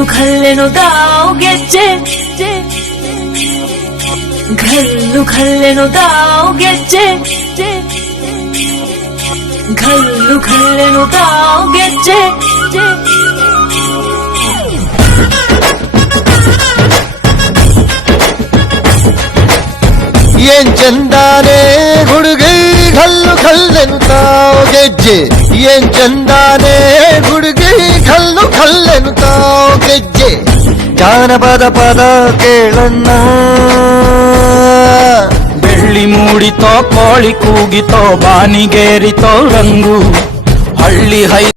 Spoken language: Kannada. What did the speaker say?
ಘಲ್ಲು ಘಲ್ಲೆನು ತಾವು ಗೆಜ್ಜೆ ಘಲ್ಲು ಘಲ್ಲೆನು ತಾವು ಗೆಜ್ಜೆ ಘಲ್ಲು ಘಲ್ಲೆನು ತಾವು ಗೆಜ್ಜೆ ಏನ್ ಚಂದಾನೆ ಹುಡುಗಿ ಘಲ್ಲು ಘಲ್ಲೆನುತ್ತಾವ್ ಗೆಜ್ಜೆ ಏನ್ ಚಂದಾನೆ ಹುಡುಗಿ ಘಲ್ಲು ಘಲ್ಲೆನುತ್ತಾವ್ ಗೆಜ್ಜೆ ಜಾನಪದ ಪದ ಕೇಳನ್ನ ಬೆಳ್ಳಿ ಮೂಡಿತೋ ಕೋಳಿ ಕೂಗಿತೋ ಬಾನಿಗೇರಿತೋ ರಂಗು ಹಳ್ಳಿ ಹೈ